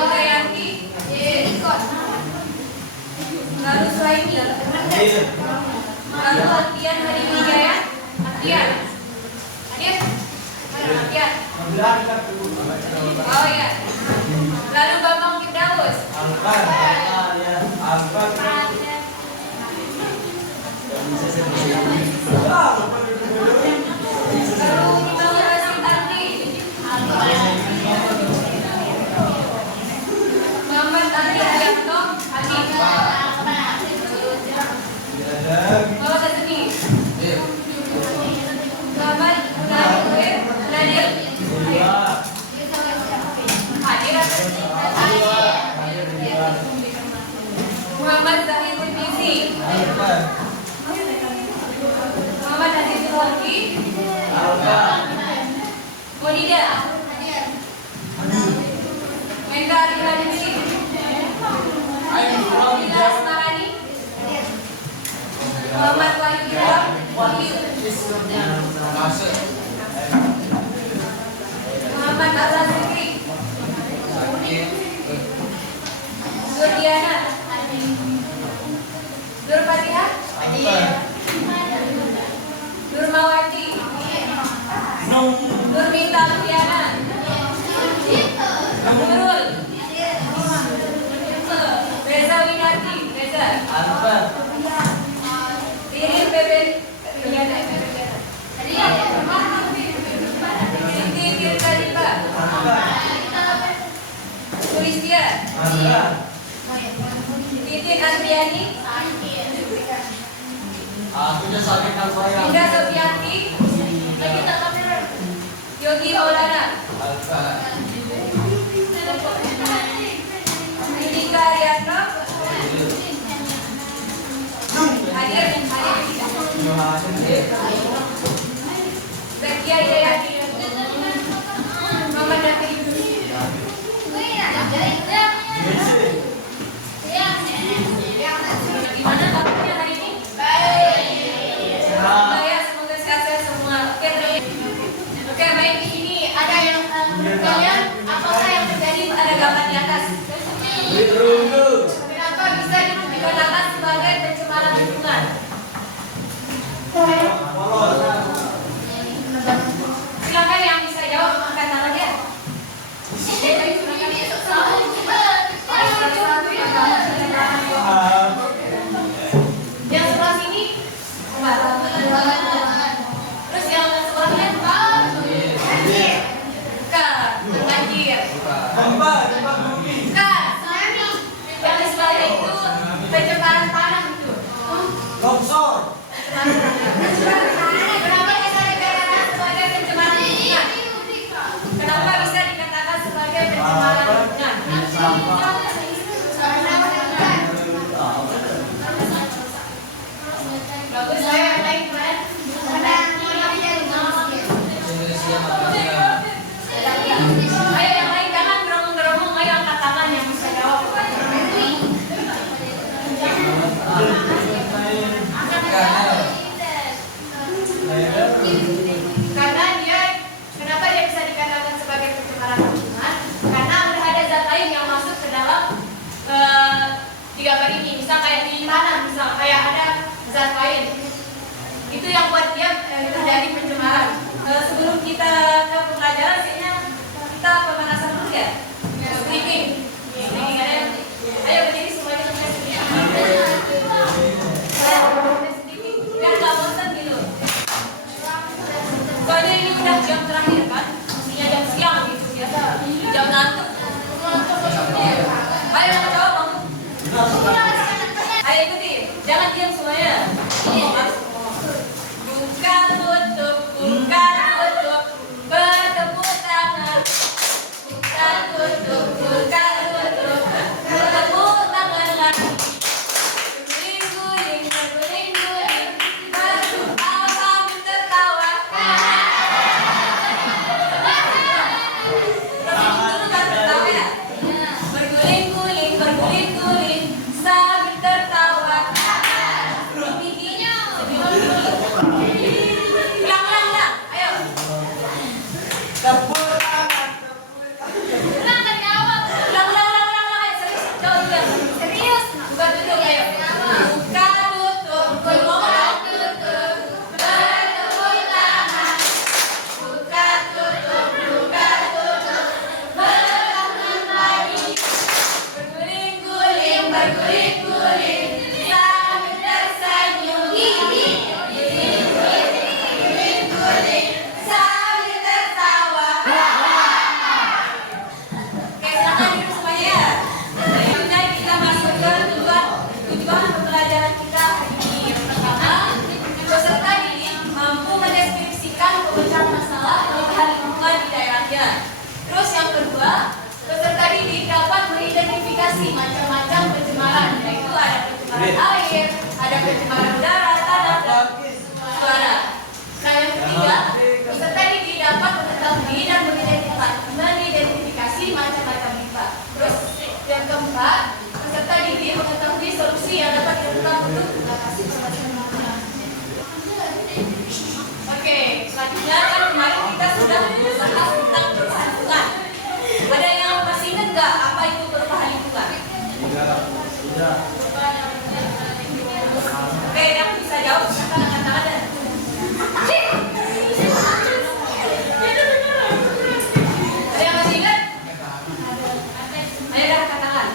Yogayanti. Lalu Suhaimi. Lalu Alfian Hadi Wijaya. Alfian. Alfian. Oh ya. Lalu Bambang Firdaus. Lalu Imam Rasid Ardi. Muhammad Ardi Arianto. Adi. Bawa ke sini. Muhammad Nadir. Hadir atau sini? Muhammad Zahid Tirmizi. Muhammad Aziz Walki. Monida. Mendra Ali Hadisi. Lila Asmarani. Muhammad Wahyu Ilham. Muhammad Azhar Zikri. Surdiana. Nur Fatihah. Nurmawati. Nurminta Lukiana. Nurul. Reza Winarti. Reza. Irin Beben. Siti Tirtalipa. Sulistia. Titin Andriani. Indah Sofianti. Yogi Maulana. Indika Arianto. Hadir. Zakia Hidayati. Muhammad Nafi. Gimana kabarnya hari ini? Baik. Ya, semoga sehat-sehat semua. Oke, baik. Di sini ada yang kalian apakah yang terjadi pada gambar di atas? Kenapa bisa digunakan sebagai pencemaran lingkungan? Silakan yang bisa jawab angkat tangan ya. Yang sebelah sini, terus yang sebelahnya, banjir. Yang di sebelahnya itu pencemaran tanah itu. Longsor. Kenapa bisa dikatakan sebagai pencemaran lingkungan? Kenapa bisa dikatakan sebagai pencemaran lingkungan? Bagus, saya yang lain kemarin. Ayo yang lain jangan geromong-geromong, ayo angkat tangan yang bisa jawab. Karena dia, kenapa dia bisa dikatakan sebagai pencemaran lingkungan? Karena udah ada zat lain yang masuk ke dalam di gambar ini. Misal kayak di tanah, misal kayak ada zat lain. Itu yang buat dia terjadi pencemaran. Sebelum kita ke pembelajaran, kayaknya kita pemanasan dulu ya. Sleeping. Ayo berdiri semuanya sampai sini. Biar nggak bosan gitu. Soalnya ini udah jam terakhir kan, mestinya jam siang gitu biasa. Jam ngantuk. Ayo yang jawab bang. Ayo ikuti, jangan diam semuanya. Buka tutup, buka tutup. manfaatnya. Terus yang kedua, peserta didik dapat mengidentifikasi macam-macam pencemaran, yaitu ada pencemaran air, ada pencemaran udara, tanah, dan suara. Nah, yang ketiga, peserta didik dapat mengetahui dan mengidentifikasi macam-macam limbah. Terus yang keempat, peserta didik mengetahui solusi yang dapat dilakukan untuk mengatasi permasalahan. Oke, selanjutnya kan kemarin kita sudah membahas tentang perubahan lingkungan. Ada yang masih ingat nggak apa itu perubahan lingkungan? Sudah. Oke, yang bisa jawab silakan angkat tangan dan. Ada yang masih ingat? Ayo dah angkat tangan.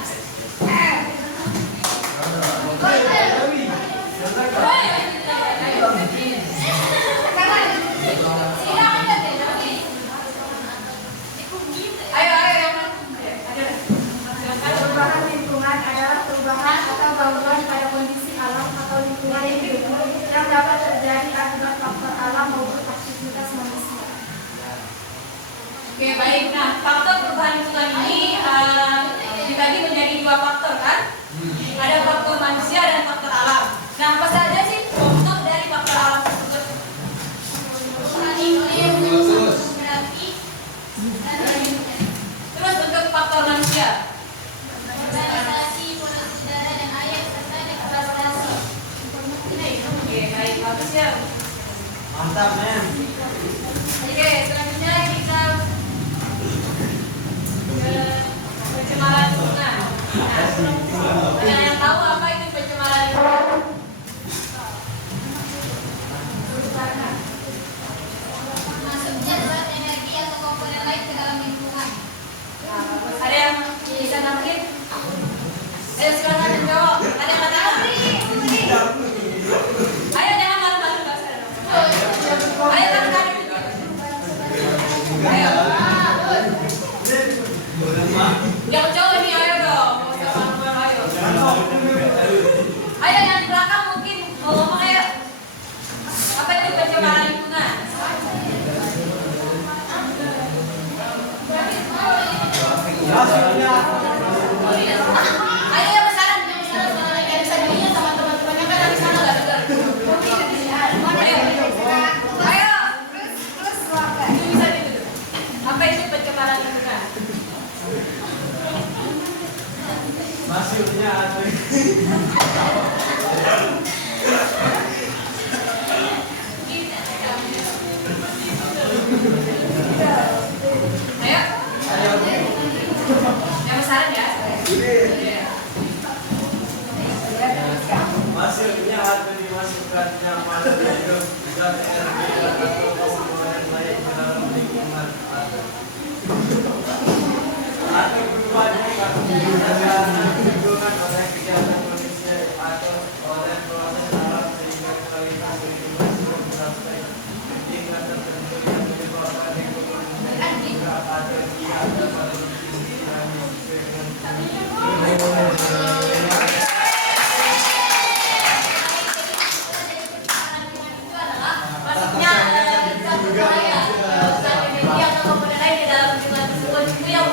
Perubahan lingkungan adalah perubahan atau gangguan pada kondisi alam atau lingkungan hidup yang dapat terjadi akibat faktor alam maupun aktivitas manusia. Oke, baik. Nah, faktor perubahan lingkungan ini dibagi menjadi dua faktor kan? Ada faktor manusia dan faktor alam. Nah, apa saja sih contoh dari faktor alam tersebut? Terus untuk faktor manusia. Urbanisasi, polusi udara dan air serta deforestasi. Oke, baik, bagus ya. Mantap, men. Oke, selanjutnya kita ke pencemaran lingkungan. Nah, ada yang tahu apa itu pencemaran lingkungan? Masuknya zat energi atau komponen lain ke dalam lingkungan. Ada yang bisa namain? Ayo silakan menjawab. Ada yang kata apa? Ayo jangan malu-malu bahasa. Ayo kan. Ayo. Yang jauh ini ayo dong. Mau sama ayo. Ayo yang di belakang mungkin mau ngomong ayo. Apa itu pencemaran lingkungan? Ayo yang besaran yang bisa dilihat sama teman-temannya kan dari sana nggak dengar. Ayo. Ini bisa ditutup. Apa itu pencemaran lingkungan? Maksudnya apa? Ayo. Yang besaran ya. Maksudnya apa dimasukkannya pada hidup dan energi atau komponen lain ke dalam lingkungan atau perubahan lingkungan oleh kegiatan manusia atau oleh proses alam sehingga kualitas lingkungan sampai tingkat tertentu yang menyebabkan lingkungan juga ada dia pada kondisi dan Maksudnya zat berbahaya, zat energi atau komponen lain di dalam lingkungan tersebut itu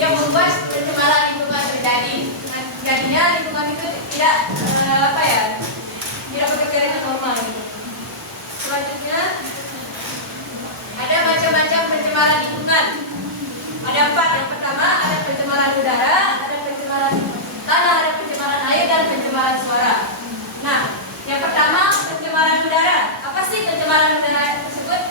yang membuat pencemaran lingkungan terjadi. Jadinya lingkungan itu tidak tidak bekerja dengan normal. Selanjutnya ada macam-macam pencemaran lingkungan. Ada 4. Yang pertama ada pencemaran udara, ada pencemaran tanah, ada pencemaran air, dan pencemaran suara. Nah, yang pertama pencemaran udara. Apa sih pencemaran udara tersebut?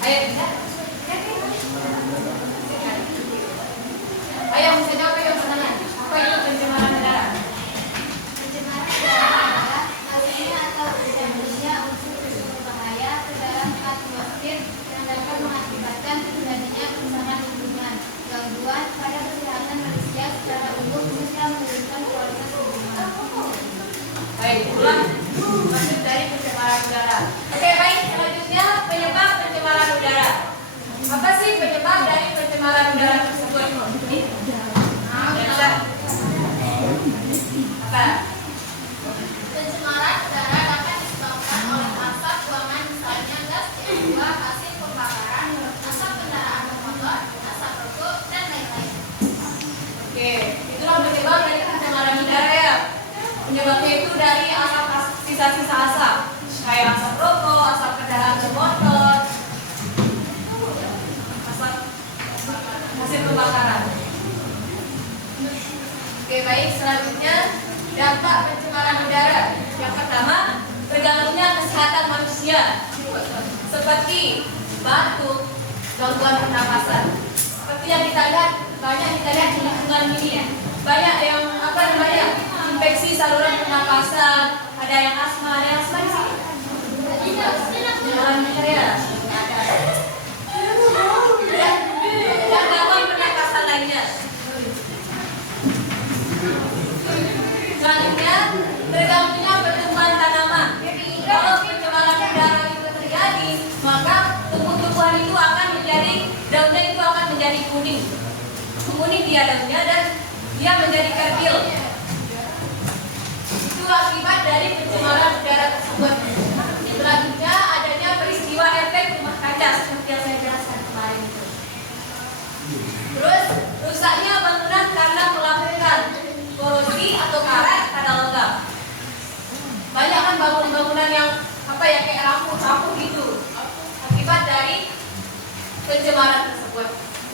Ayo, ayo bisa jawab yang pertama. Apa itu pencemaran udara? Pencemaran udara hasilnya atau terjadinya unsur-unsur berbahaya ke dalam atmosfer yang dapat mengakibatkan terjadinya kerusakan lingkungan, gangguan pada kesehatan manusia secara umum hingga menurunkan kualitas lingkungan. Baik, ulang maksud dari pencemaran udara. Oke, baik. Selanjutnya penyebab pencemaran udara. Apa sih penyebab dari pencemaran udara tersebut? Apa? Pencemaran udara dapat disebabkan oleh asap buangan misalnya gas CO2 hasil pembakaran, asap kendaraan bermotor, asap rokok, dan lain-lain. Oke, itulah penyebab dari pencemaran udara ya. Penyebabnya itu dari asap sisa-sisa asap, kayak asap rokok, asap kendaraan bermotor, asap hasil pembakaran. Oke, baik, selanjutnya dampak pencemaran udara. Yang pertama, terganggunya kesehatan manusia seperti batuk, gangguan pernapasan. Seperti yang kita lihat, banyak kita lihat di lingkungan ini ya. Banyak yang infeksi saluran pernapasan, ada yang asma di sini. Jalan ya. Dan gangguan pernapasan lainnya. Selanjutnya, terganggunya pertumbuhan tanaman. Kalau pencemaran udara itu terjadi, maka tumbuh-tumbuhan itu akan menjadi, daunnya itu akan menjadi kuning. Kuning dia daunnya dan dia menjadi kerdil. Itu akibat dari pencemaran udara tersebut. Selanjutnya, adanya peristiwa efek rumah kaca seperti yang saya jelaskan kemarin itu. Terus, rusaknya bangunan karena melakukan korosi atau karet pada logam. Banyak kan bangunan-bangunan yang kayak rapuh gitu akibat dari pencemaran tersebut.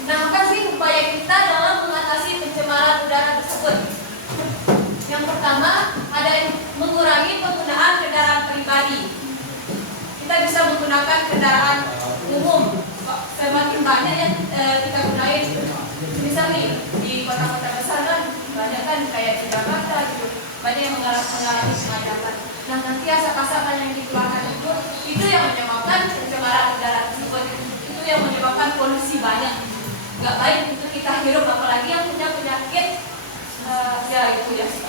Nah, apa sih upaya kita dalam mengatasi pencemaran udara tersebut? Yang pertama, ada mengurangi penggunaan kendaraan pribadi. Kita bisa menggunakan kendaraan umum. Semakin banyak yang kita gunain, misal nih di kota-kota besar kan banyak kan kayak di Jakarta gitu, banyak yang mengalami kemacetan. Nah, nanti asap-asap yang dikeluarkan itu yang menyebabkan pencemaran udara tersebut. Itu yang menyebabkan polusi banyak. Nggak baik untuk kita hirup, apalagi yang punya penyakit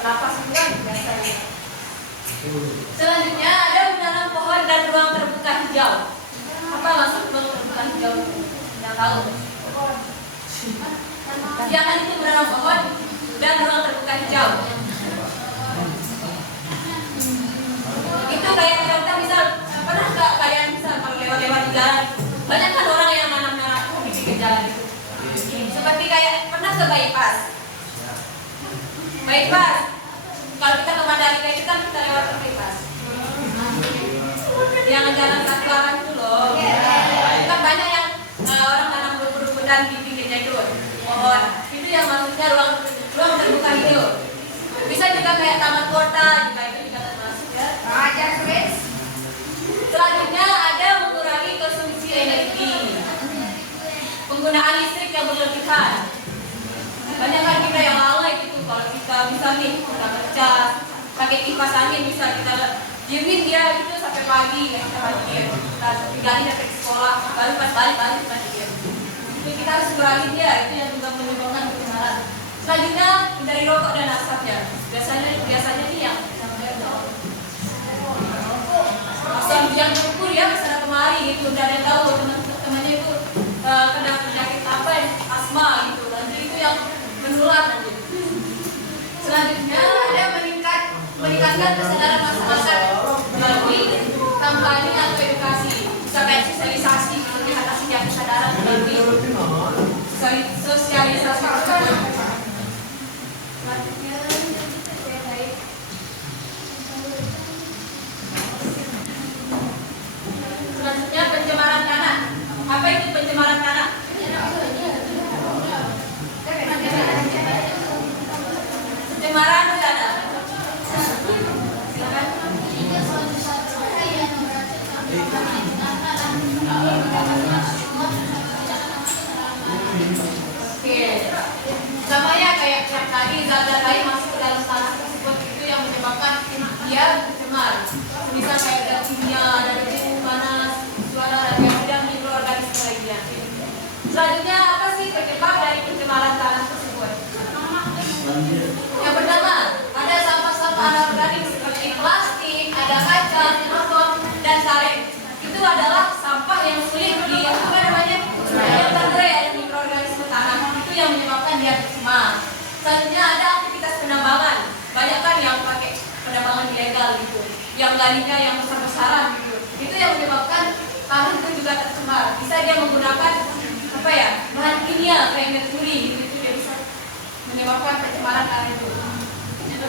napas itu kan biasanya. Selanjutnya ada menanam pohon dan ruang terbuka hijau. Apa maksud ruang terbuka hijau? Yang tahu? Jangan itu menanam pohon dan ruang terbuka hijau. Itu kayak contoh misal, pernah nggak kalian misal kalau lewat-lewat di jalan, banyak kan orang yang nanam-nanam pohon di pinggir jalan itu. Seperti kayak pernah ke bypass. Kalau kita ke Mandalika itu kan kita lewat ke bypass. Yang jalan satu arah itu loh. Kan banyak yang orang tanam rumput-rumputan di pinggirnya itu pohon. Itu yang maksudnya ruang terbuka hijau. Bisa juga kayak taman kota, juga itu juga termasuk ya. Selanjutnya ada mengurangi konsumsi energi. Penggunaan listrik yang berlebihan. Banyak kan kita yang lalai gitu. Kalau kita bisa nih kita ngecas, pakai kipas angin bisa kita diemin dia itu sampai pagi ya kita matiin. Kita tinggalin sampai sekolah, baru pas balik kita diem. Jadi kita harus kurangi dia, itu yang juga menyebabkan pencemaran. Selanjutnya hindari rokok dan asapnya. Biasanya nih yang asam yang berukur ya kesana kemari gitu. Dan yang tahu teman-temannya itu kena penyakit apa ya, asma gitu. Nanti itu yang menular nanti. Selanjutnya ada meningkatkan kesadaran masyarakat melalui kampanye atau edukasi, misalkan sosialisasi mengatasi kesadaran melalui sosialisasi tersebut. Selanjutnya pencemaran tanah. Apa itu pencemaran tanah? Pencemaran udara. Silakan. Oke. Sama ya kayak yang tadi zat-zat lain masuk ke dalam tanah tersebut itu yang menyebabkan dia tercemar. Misal kayak zat kimia dari suhu panas, suara dan mikroorganisme lainnya. Selanjutnya apa sih penyebab dari pencemaran tanah tersebut? Yang pertama, ada sampah-sampah anorganik seperti plastik, ada kaca, botol, dan karet. Itu adalah sampah yang sulit yang terterai oleh mikroorganisme tanah. Itu yang menyebabkan dia tercemar. Selanjutnya ada aktivitas penambangan. Banyak kan yang pakai penambangan ilegal gitu, yang galinya yang besar-besaran gitu. Itu yang menyebabkan tanah itu juga tercemar. Bisa dia menggunakan apa ya, bahan kimia kayak merkuri gitu, itu dia bisa menyebabkan pencemaran tanah itu.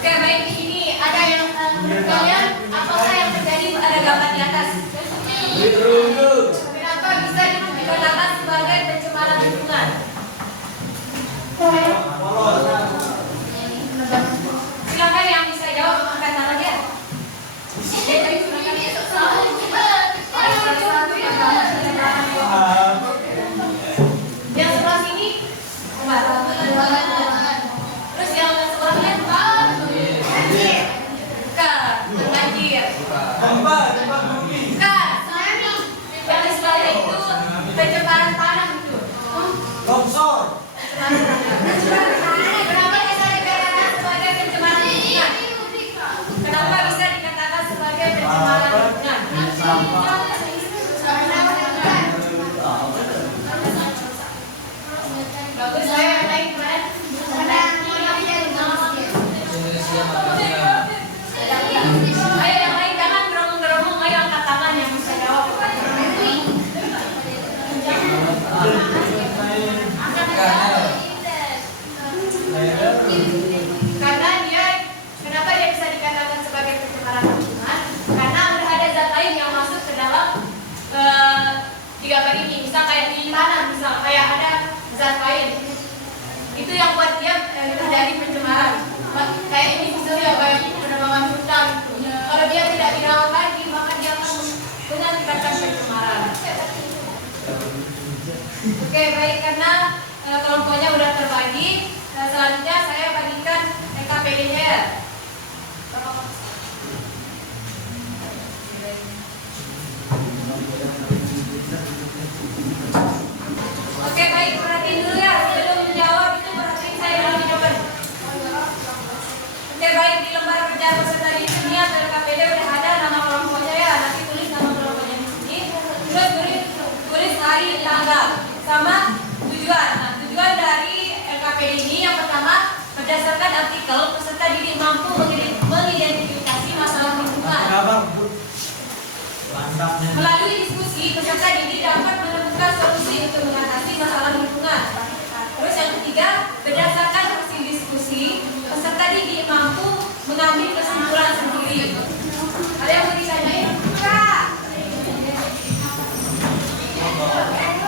Oke, baik, di sini ada yang menurut kalian apakah yang terjadi pada gambar di atas? Kenapa bisa dikatakan sebagai pencemaran lingkungan? Silakan yang bisa jawab angkat tangan ya. Yang sebelah sini, terus yang sebelahnya, bukan, banjir. Bukan, yang di sebelahnya itu pencemaran tanah itu. Kenapa bisa dikatakan sebagai pencemaran lingkungan? Kenapa bisa dikatakan sebagai pencemaran lingkungan? Bagus, saya yang lain kemarin. Ayo yang lain jangan geromong-geromong, ayo angkat tangan yang bisa jawab. Karena dia, kenapa dia bisa dikatakan sebagai pencemaran lingkungan? Karena ada zat lain yang masuk ke dalam di gambar ini. Misal kayak di tanah, misal kayak ada zat lain. Itu yang buat dia terjadi pencemaran. Kayak ini misalnya kayak penebangan hutan. Kalau dia tidak dirawat lagi, maka dia akan mengakibatkan pencemaran. Oke, baik, karena kelompoknya udah terbagi. Selanjutnya saya bagikan LKPD-nya ya. Oke, baik, perhatiin dulu ya. Sebelum menjawab itu perhatiin saya dulu jawaban. Oke, baik, di lembar kerja peserta di sini atau LKPD udah ada nama kelompoknya ya. Nanti tulis nama kelompoknya di sini. Terus tulis hari, tanggal, sama tujuan. Nah, tujuan dari LKPD ini yang pertama, berdasarkan artikel peserta didik mampu mengidentifikasi masalah lingkungan. Melalui diskusi, peserta didik dapat menemukan solusi untuk mengatasi masalah lingkungan. Terus yang ketiga, berdasarkan hasil diskusi, peserta didik mampu mengambil kesimpulan sendiri. Ada yang mau ditanyain? Kak. Ada yang mau ditanyakan?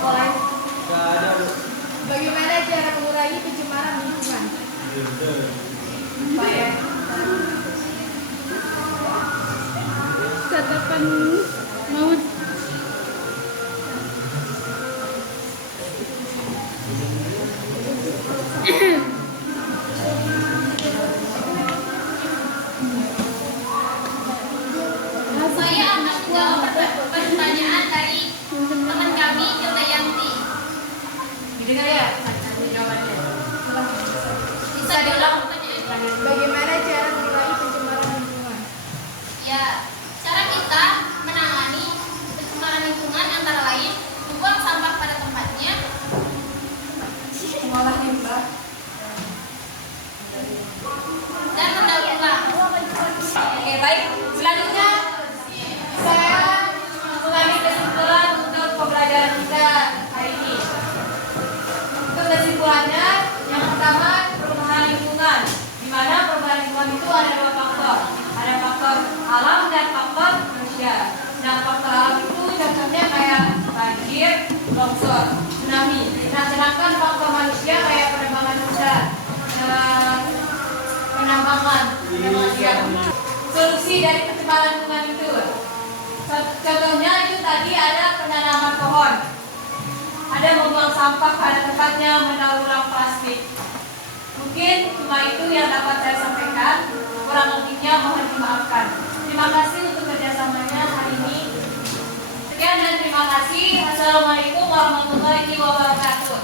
kelompok lain? Gak ada. Bagaimana cara mengurangi pencemaran lingkungan? Supaya Tatapan maut. Saya akan menjawab pertanyaan dari teman kami, Yanti. didengar ya jawabannya. Bisa diulang pertanyaannya? Bagaimana cara mengurangi pencemaran lingkungan? Ya, cara kita menangani pencemaran lingkungan antara lain membuang sampah pada tempatnya, Mengolah limbah. dan mendaur ulang. Oke, baik. Selanjutnya saya mengambil kesimpulan untuk pembelajaran kita hari ini. Untuk kesimpulannya, yang pertama perubahan lingkungan. Di mana perubahan lingkungan itu ada dua faktor. Ada faktor alam dan faktor manusia. Nah, faktor alam itu contohnya kayak banjir, longsor, tsunami. Nah, sedangkan faktor manusia kayak penerbangan udara, penambangan liar. Solusi dari pencemaran lingkungan itu, contohnya itu tadi ada penanaman pohon, ada membuang sampah pada tempatnya, mendaur ulang plastik. Mungkin cuma itu yang dapat saya sampaikan. Kurang lebihnya mohon dimaafkan. Terima kasih untuk kerjasamanya hari ini. Sekian dan terima kasih. Assalamualaikum warahmatullahi wabarakatuh.